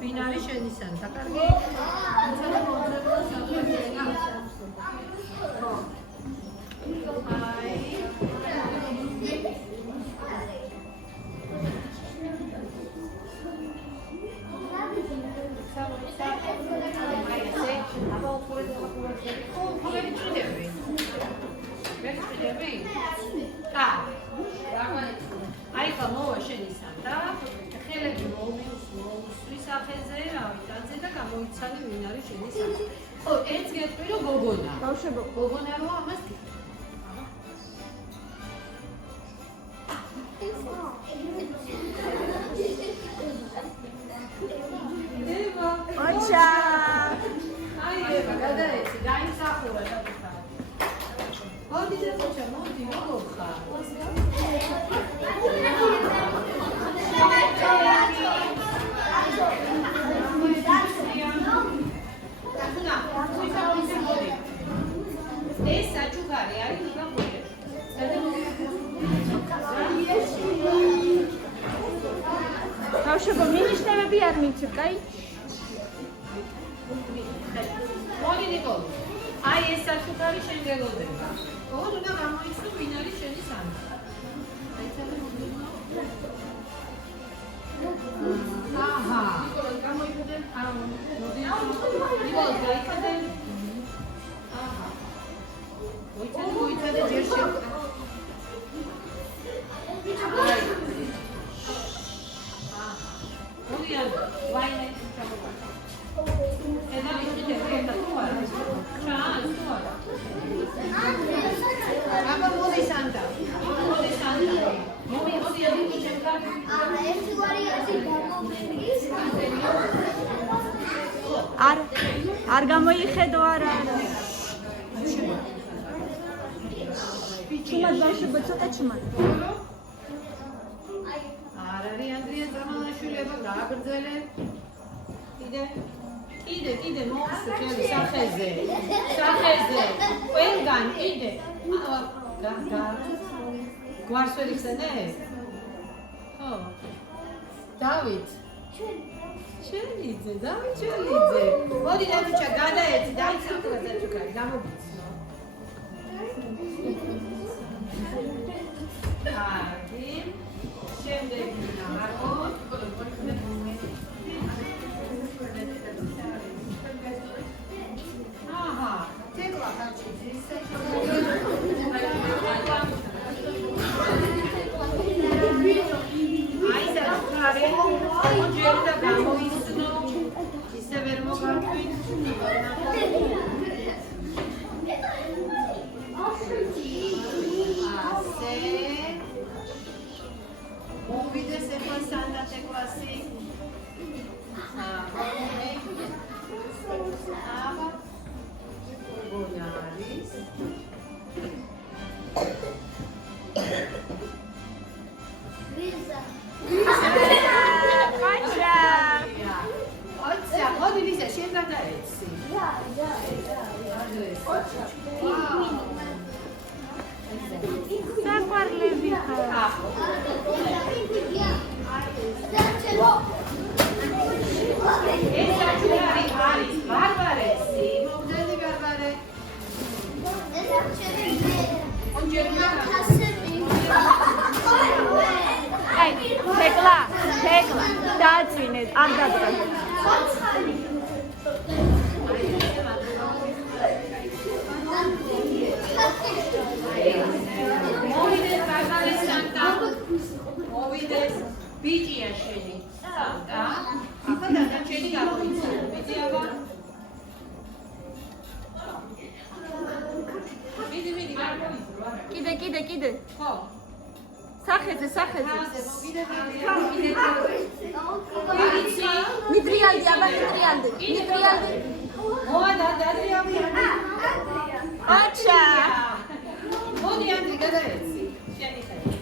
Binari şeni sen takar mı? Ai გამოვა შენისან და ხელები მოუსვრის ახეზე, რავიტანზე და გამოიცალე ვინ არის შენისან. ხო, ერთს გეტყვი რომ გოგონა. ბავშვებო, გოგონა რო ამას დევა. ოჩა. აი დევა, გადაეცი, დაიმსახურა და მოდი და ოჩა, მოდი, როგორ ხარ? ეს საჩუქარი არის იგა მოდი. ბავშვებო, მინიშნებები არ მიცივ, კაი? მოდი ნიკო. აი ეს საჩუქარი შენ გეგოდება. ხო, უნდა გამოიცნო ვინ არის შენი სანა. აი ცალე მოდი. აჰა. გამოიწოდე. არა, მოდი. ნიკო, გაიქადე. აჰა. მოიცადე ჯერ შევკრა. აი. აჰა. მოდიან, ვაინე ჩამოვა. ენა ვიყიდე ხეთა თუ არა? ჩანს თუ არა? აბა მოდი სანტა. მოდი სანტა. მოდი ადი ჩემკა. ერთი ვარიანტი გამომდის. არ გამოიხედო არა. ჩუმად ბავშვებო, ცოტა ჩუმად. არ არის ანდრია ძამალაშვილი, აბა გააგრძელე. კიდე მოუსე ხელი სახეზე. ყველგან კიდე. გვარს ვერ იხსენე? ხო. დავით. შენიძე, დავით შენიძე. მოდი დავიჩა, გადაეცი, დაიცახურა საჩუქარი, გამოგიცნო. კარგი. შემდეგი ნამარხო. აჰა, თეკლა გაჩიძის. აი საჩუქარი, ჯერ და გამოიცნო. ისე ვერ მოგაქვით. მოვიდეს ახლა სანდათე კლასი. აბა. გოგონა არის. ვიზა. ოჩა, მოდი ვიზა, შენ გადაეცი. საყვარლები ხარ. ეს საჩუქარი არის ბარბარესი. მომდენი ბარბარე. ეს აღშენებია.ონჯერია. აი, თეკლა, დააწვინეთ, არ დადგა. მოვიდეს ბარბარეს სანტა. მოვიდეს ბიჭია შენი. სანტა. ახლა დანარჩენი გამოიცა. ბიჭი აბა. მიდი, გამოიცა. კიდე. ხო. სახეზე. ნიტრიალდი. მოადა დადრიალდი. ოჩა. მოდი ანდრი გადაეცი. შენი ხელი.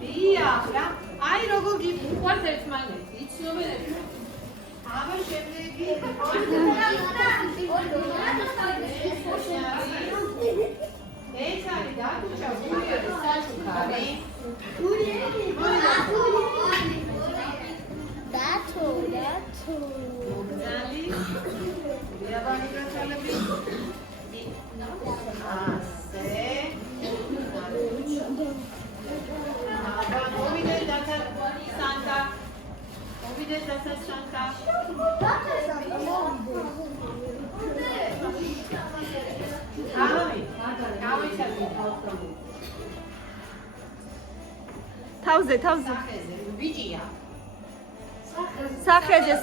დიახ რა. აი როგორ გიყვართ ერთმანეთი. იცნობიერები. აბა შემდეგი ეს არის დაკუჩა გურიელი საჩუქარი დათო მოგზალი გიაბანი გაცალები ასე აბა მოვიდეთ დათა სანტა მოვიდეთ დათა სანტა თავზე ბიჭია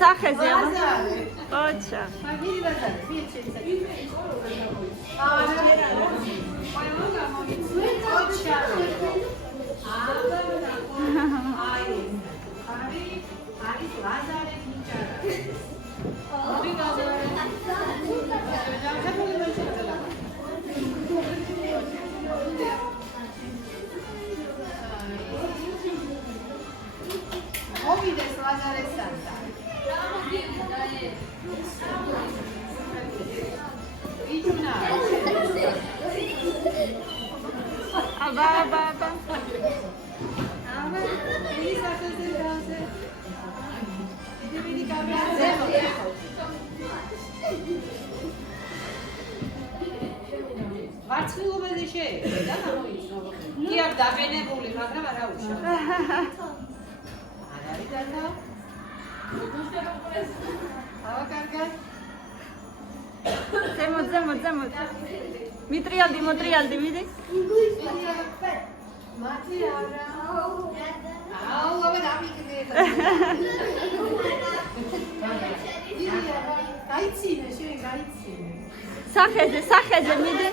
სახეზე აბა ოჩა მოვიდეს ლაზარეს სანტა იჩუნა აბა ის ახალზე დავზე დიდი კამერაზე ვარცხილობაზე შეიძლება და გამოიცნო კი აქ დაყენებული მაგრამ არა უშავ არის დათა ავა კარგად ზემოთ მიტრიალდი მიდი მათი არა აუ აბა დამიკიდე გაიცინე შენ გაიცინე სახეზე მიდი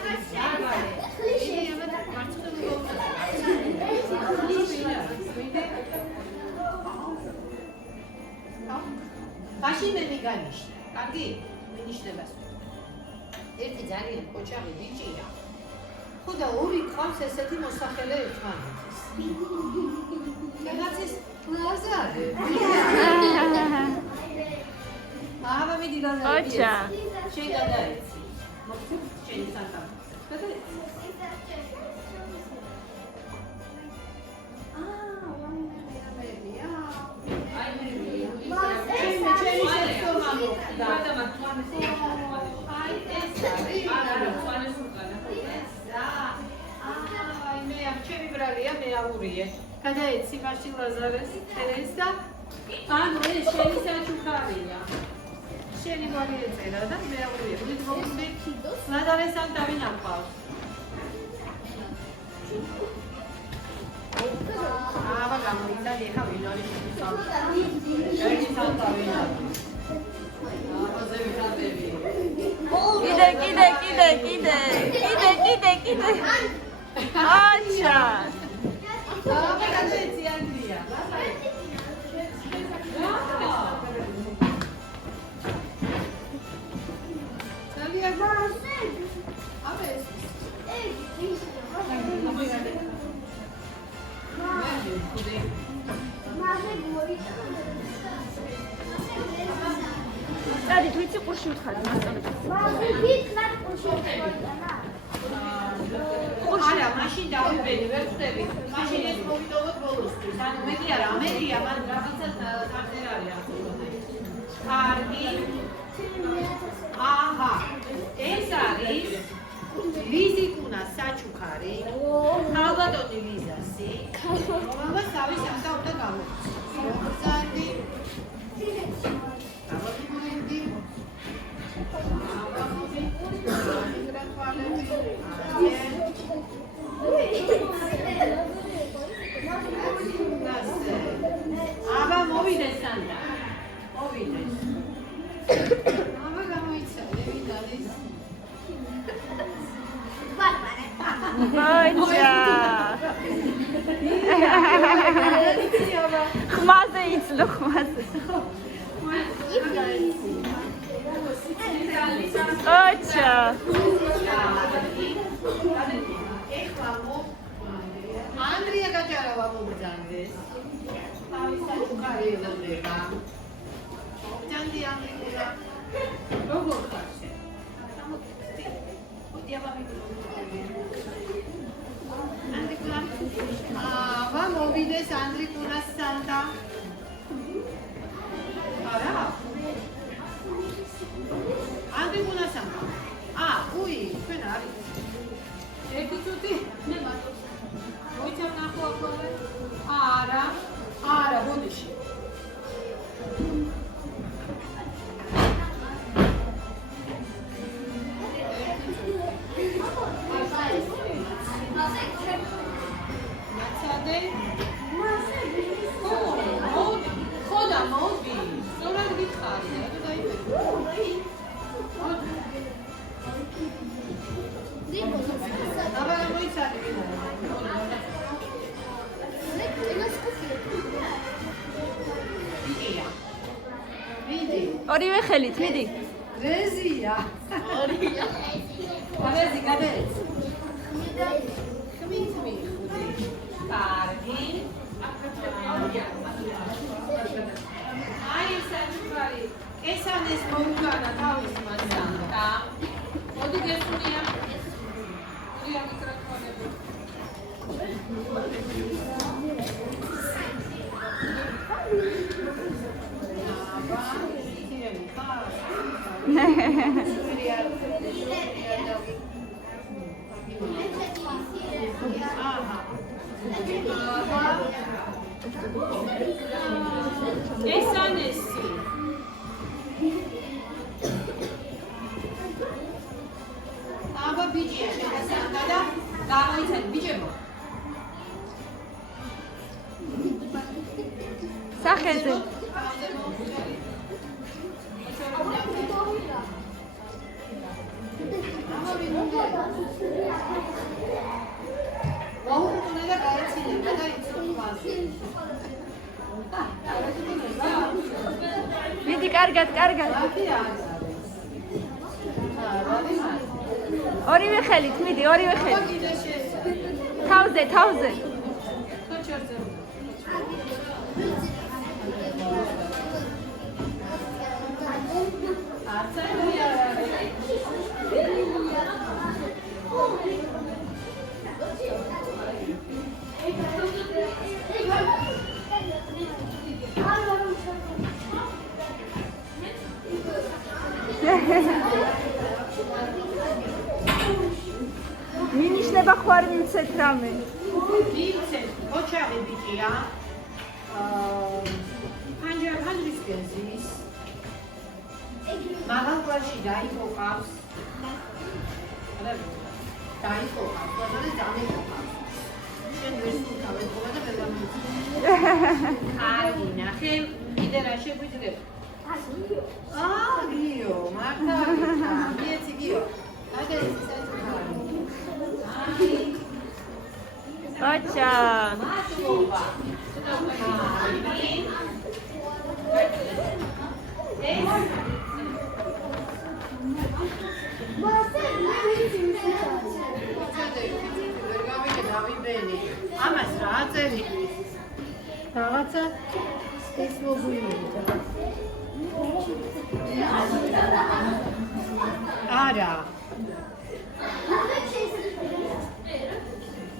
გაშინენი განიშნე. კარგი? მინიშნებას. ერთი ძალიან კოჭარი ბიჭია. ხო და ორი ყავს ესეთი მოსახელე ერთმანეთის. კენაცის ლაზარე. აბა მიდი ლაზარე. ოჩა შენ გადაეცი. მოხდით შენი სანტა. გადაეცი. გადაეცი მაშინ ლაზარეს ტერესა ანუ ეს შენი საჩუქარია შენი გვარი ეწერა და მე აურია ვიძმობდი ლაზარესთან დავინახავს აბა გამოიცა ეხა ვინ არის შენი სანტავინა აბა ზევი ხადები კიდე აჩა აბა გადაეცი ანგლია ძალიან აბა ეს დადი თუ იცი ყურში უთხარი არა, მაშინ დავიბედი, ვერ ხდები. მაშინ ეს მოვიდოვოთ ბოლოსთვის. ანუ მე კი არა, ამერია, მან რაღაცა ტარწერ არის ახლა. კარგი. აჰა. ეს არის ლიზიკუნა საჩუქარი. ქალბატონი ლიზასი. რომელსაც თავის ამდა უნდა გამოვიცი. მოგზადი. გამოვიდი. აბა მოვიდეს სანტა მოვიდეს აბა გამოიცა ვინ არის ოჩა ხმაზე იცლო ხმაზე ოჩა ანდრია გაჭარავა მოგზანდეს თავის საჩუქარი ელოდება ჩანდი ამრიგურა. როგორ ხარ შენ? მოდი აბა Andricula. Va movides Andricula Santa. Ara. Andricula Santa. Ui, ჩვენ არის. ერთი წუთი. მოიცავ ნახო ახლა. არა, ბოდიში. ორივე ხელით, მიდი. რეზია. რეზი გადაეც. ხმით მიხდი. კარგი. აი ეს აჩვარი. ესანეს მოუგანა თავის მასანტა. მოდი გესუნია. მოდი ამიკროფონები. ესანესი აბა ბიჭია შეგასანდა და გამოიცან ბიჭებო სახეზე მიდი კარგად ორივე ხელით მიდი ორივე ხელით თავზე მინიშნება ხوار მიცეთ რამე მიცეთ ოჩაღი ბიჭია პანჯრის გეზის მაღალ კლასში დაიხოყავს დაიხოყავს შენ ვერ სულთავე ყოლა და ვერ გამიწევ აი ნახე კიდე რა შეგვიძლია გიო მართა მიეცი გიო აი ოჩა მადლობა ამას რა აწერი რაღაცა ეს მოგვიმედა არა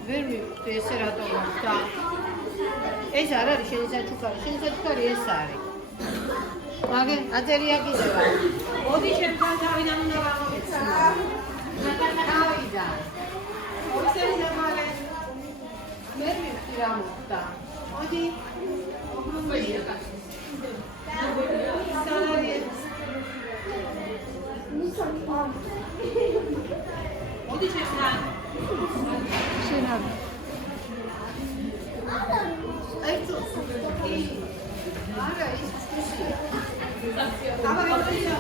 ვერ მივხვდი ესე რატომ და ეს არ არის შენი საჩუქარი ეს არის მაგე აწერია კიდევ მოდი შემდგარ თავიდან უნდა გამოვიცნო თავიდან ოსელი დამალე ვერ მივხვდი რა მოხდა მოდი მოდი შემდგარ შენაბი არა ის აბა გადაიცა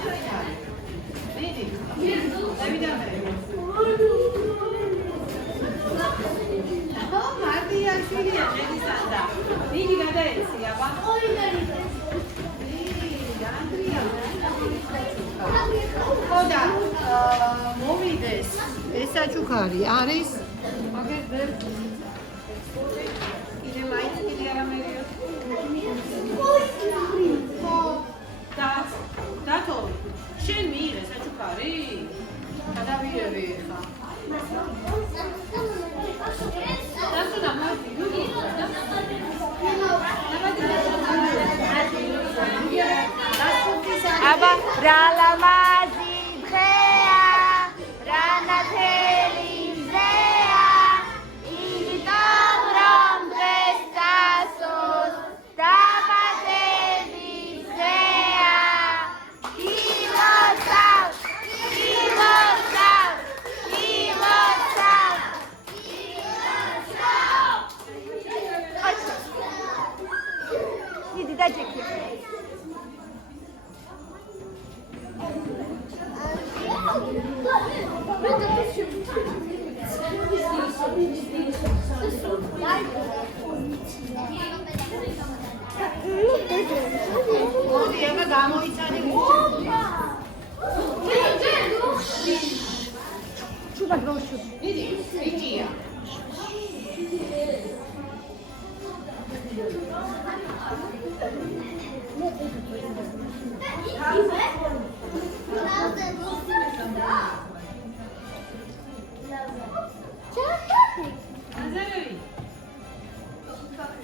მიდი მარტია შვილია შენისანდა მიდი გადაეცი აბა ხოდა მოვიდეს ეს საჩუქარი არის მაგერ ვერ კიდე მაინც კიდე არამერია ხო და დათო, შენ მიიღე საჩუქარი? გადავიღები ხა. დათო და მარტი, აბა რა ლამაზი დღეა, რა ნათელი მზეა, იმიტომ რომ დღეს გასოს დაბადების დღეა. იმოცავ, იმოცავ, იმოცავ. დიდი დაჭიქი. მოდი აბა გამოიცანი. ჩუბა დროში. დიდი, იჭია.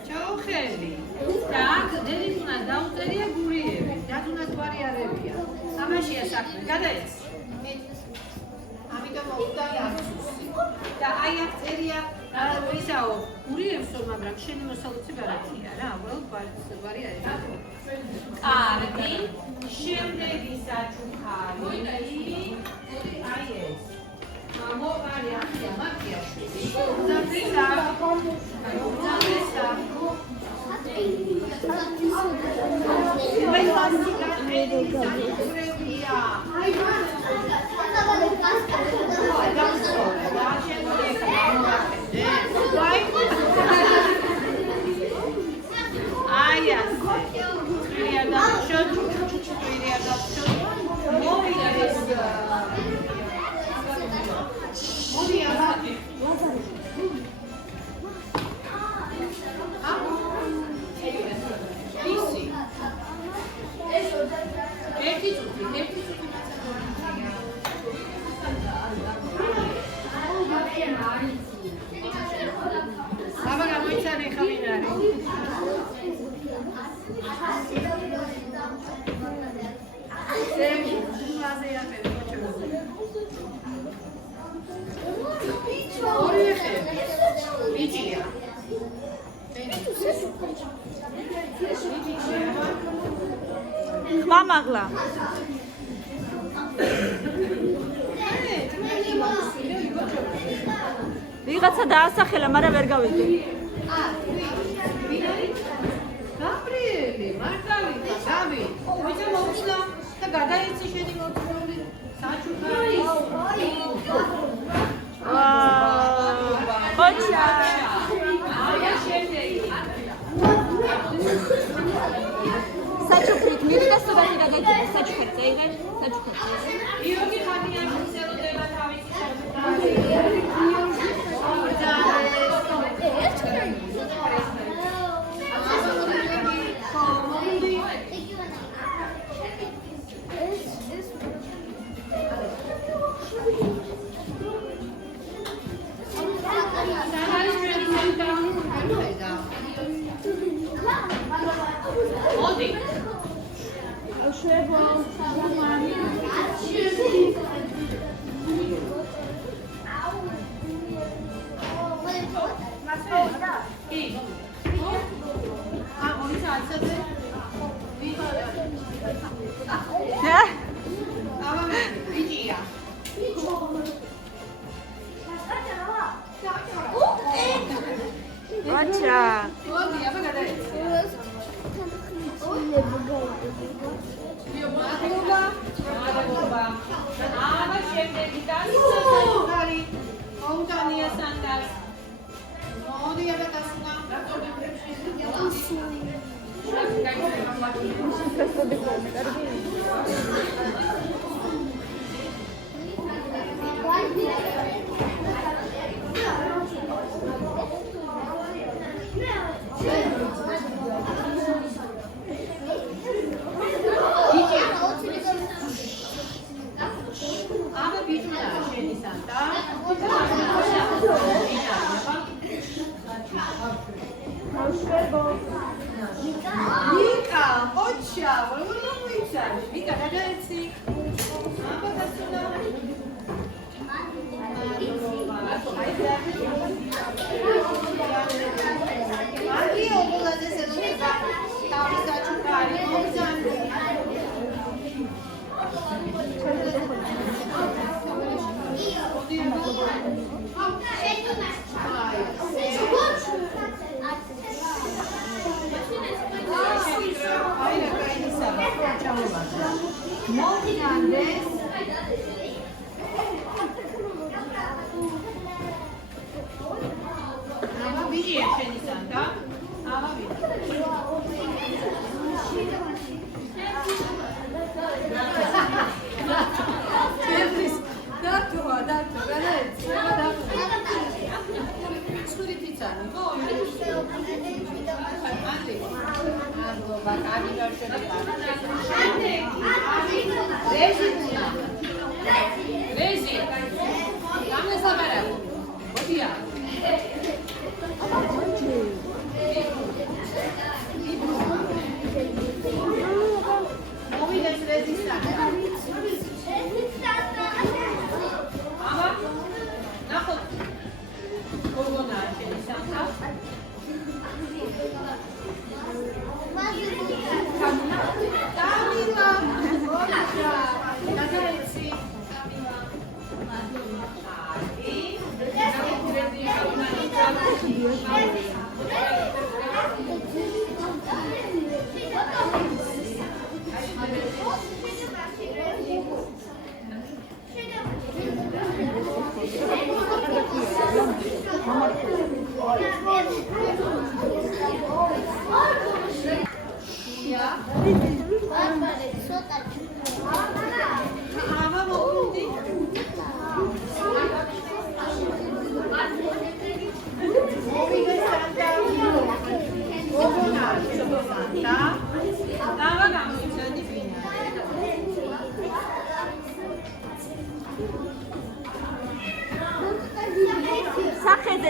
ჩაუხელი. და აქ დედის უნდა დაუწერია გურიები, დადუნას ვარიარებია. ამაშია საქმე. გადაეც. ამიტომ მოუწია აბსუსი. და აი აქ წერია ისაო გურიებსო, მაგრამ შენი მოსალოცი გარანტია რა, უბრალოდ ვარიარია. კარგი. შემდეგი საჩუქარი. აი ეს. მამოვარი ახია მაგიაშვილი. უძაფრისა. უძაფრისა. ხმამაღლა. ვიღაცა დაასახელა, მაგრამ ვერ გავიგე. გაბრიელი, მარტავიდა, გავი. მოიცა მოუწდა და გადაიცი შენი მოწმული საჩუქარი. ხოჩა. აი შემდეგი. საჩუქრით მივიდა სტუდენტი და გაიჭირა საჩუქარი წაიღე საჩუქარი. იოგი ხანიანი შეელოდება თავისი საჩუქარი. Gotcha. ბიჭუნა შენი სანტა. Vika, ocia, volevo iniziare. Vika, ragazzi. Anche io voglio adesso non mi fa a giocare, molti grande. Va bene, scendi Santa. Va bene. Dato, ragazzi, Scusi Tiziano, voi Resi, dammi sapere, così Muovi del resistente. Ama, nasıl? Koluna resistente. Camila, ragazzi,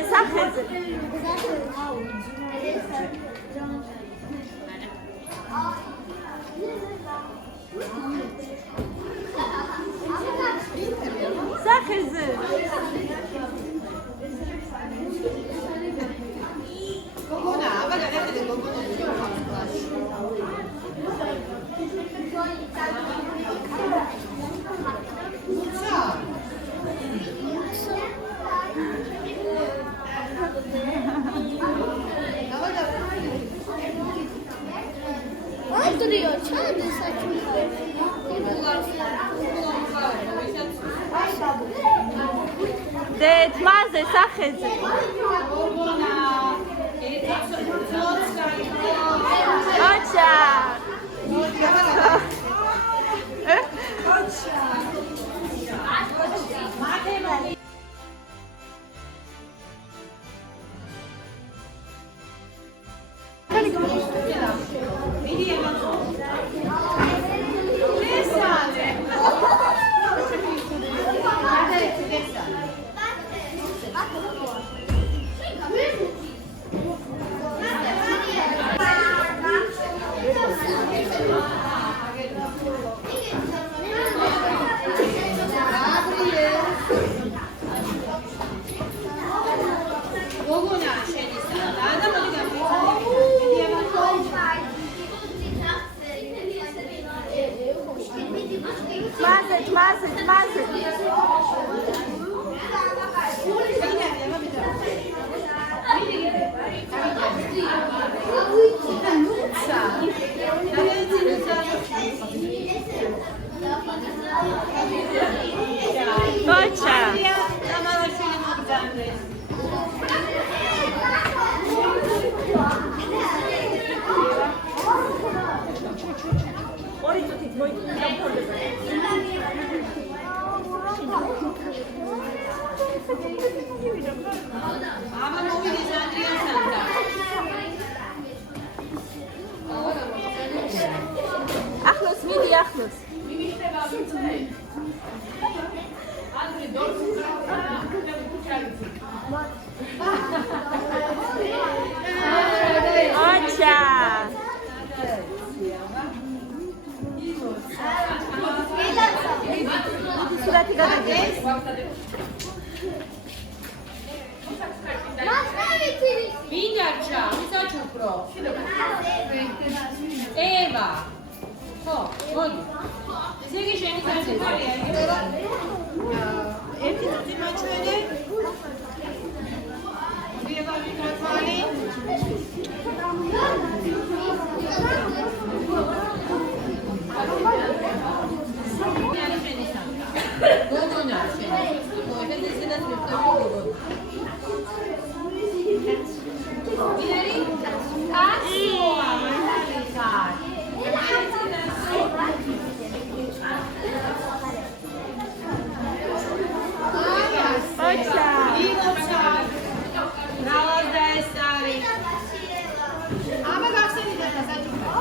Სახეზე. Სახეზე. Gogona, აბა გადავიდე გოგონა. თმაზე სახეზე. ოჩა. თმაზე. ოჩა. ორი წუთით მოიწონდა. Ama მოვიდეს ანდრიასთან. ახლოს მიდი ახლოს. ოჩა სურათი გადაგიეს ვინ არჩა? ვის აჩუქრო? ევა. ხო, მოდი. ესე იგი შენი გასაკვირია. ერთი წუთი მაჩვენე. ვიღა მიკროფონი. გოგონა შენი. მოედე ზედაც მივხვდი გოგონა. Ieri? Cazzo! ოჩა Აბა გახსენდა და საჭუქა.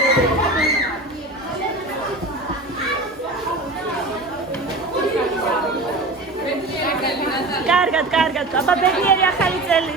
Maria! კარგად. აბა ბედნიერი ახალი წელი.